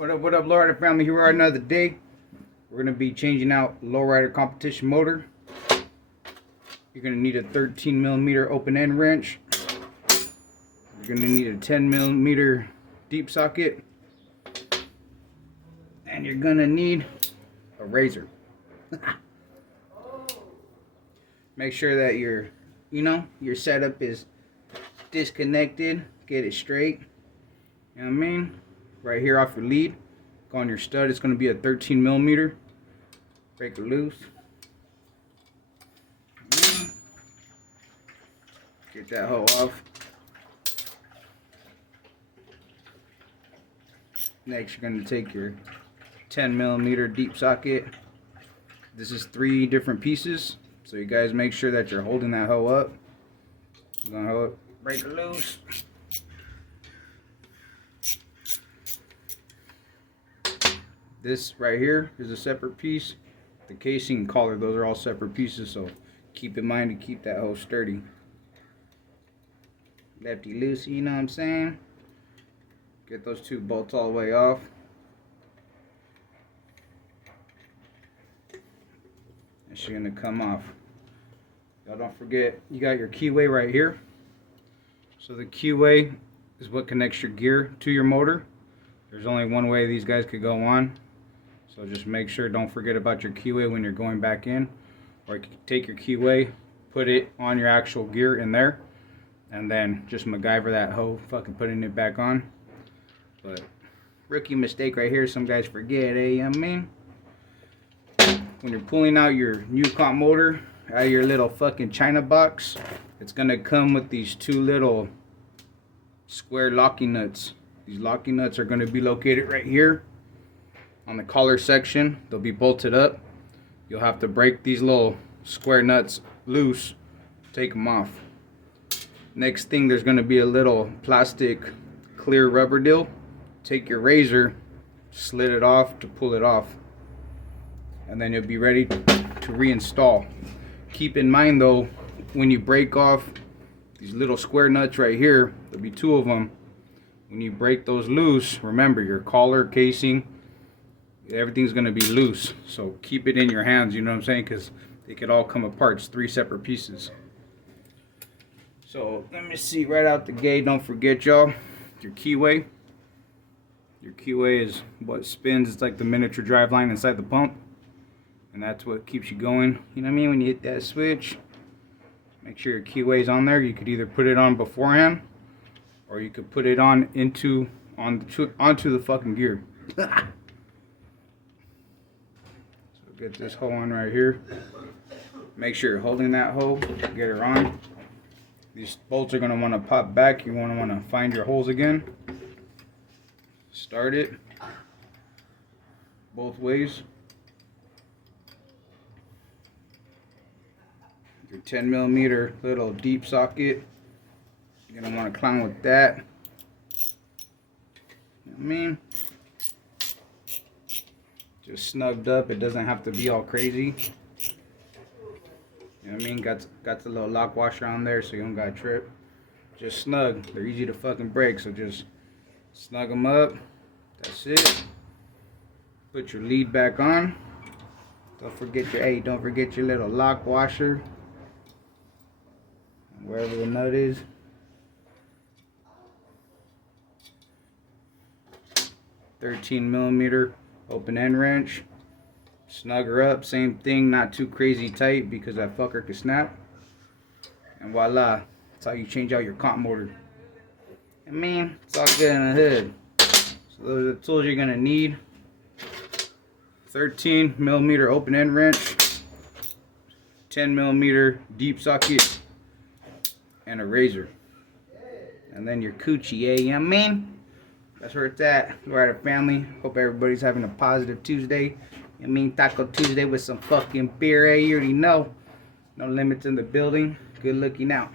What up, Lowrider family? Here we are another day. We're going to be changing out Lowrider competition motor. You're going to need a 13mm open end wrench. You're going to need a 10mm deep socket. And you're going to need a razor. Make sure that your setup is disconnected. Get it straight. You know what I mean? Right here off your lead, go on your stud. It's going to be a 13mm. Break it loose. Get that hoe off. Next, you're going to take your 10mm deep socket. This is 3 different pieces, so you guys make sure that you're holding that hoe up. You're going to break it loose. This right here is a separate piece. The casing and collar, those are all separate pieces, so keep in mind to keep that hoe sturdy. Lefty loosey, you know what I'm saying? Get those 2 bolts all the way off. And she's gonna come off. Y'all don't forget, you got your keyway right here. So the keyway is what connects your gear to your motor. There's only one way these guys could go on. So just make sure, don't forget about your keyway when you're going back in. Or you can take your keyway, put it on your actual gear in there, and then just MacGyver that hoe, fucking putting it back on. But rookie mistake right here, some guys forget, you know what I mean? When you're pulling out your new comp motor out of your little fucking China box, it's gonna come with these 2 little square locking nuts. These locking nuts are gonna be located right here on the collar section. They'll be bolted up. You'll have to break these little square nuts loose, take them off. Next thing, there's going to be a little plastic clear rubber deal. Take your razor, slit it off to pull it off, and then you'll be ready to reinstall. Keep in mind though, when you break off these little square nuts right here, there'll be 2 of them. When you break those loose, remember your collar, casing, everything's going to be loose, so keep it in your hands, you know what I'm saying, because they could all come apart. It's 3 separate pieces. So let me see, right out the gate, don't forget y'all, your keyway. Your keyway is what spins. It's like the miniature drive line inside the pump, and that's what keeps you going, you know what I mean. When you hit that switch, make sure your keyway's on there. You could either put it on beforehand, or you could put it on onto the fucking gear. Get this hoe on right here. Make sure you're holding that hoe. Get her on. These bolts are going to want to pop back. You want to find your holes again. Start it both ways. Your 10mm little deep socket. You're going to want to clown with that. You know what I mean? Just snugged up. It doesn't have to be all crazy. You know what I mean? Got the little lock washer on there, so you don't gotta trip. Just snug. They're easy to fucking break, so just snug them up. That's it. Put your lead back on. Don't forget your little lock washer. Wherever the nut is. $13mm open end wrench. Snug her up, same thing, not too crazy tight because that fucker could snap. And voila, that's how you change out your comp motor. I mean, it's all good in the hood. So those are the tools you're gonna need. 13mm open end wrench, 10mm deep socket, and a razor. And then your coochie, you know what I mean? That's where it's at. We're at a family. Hope everybody's having a positive Tuesday. I mean, Taco Tuesday with some fucking beer, you already know. No limits in the building. Good looking out.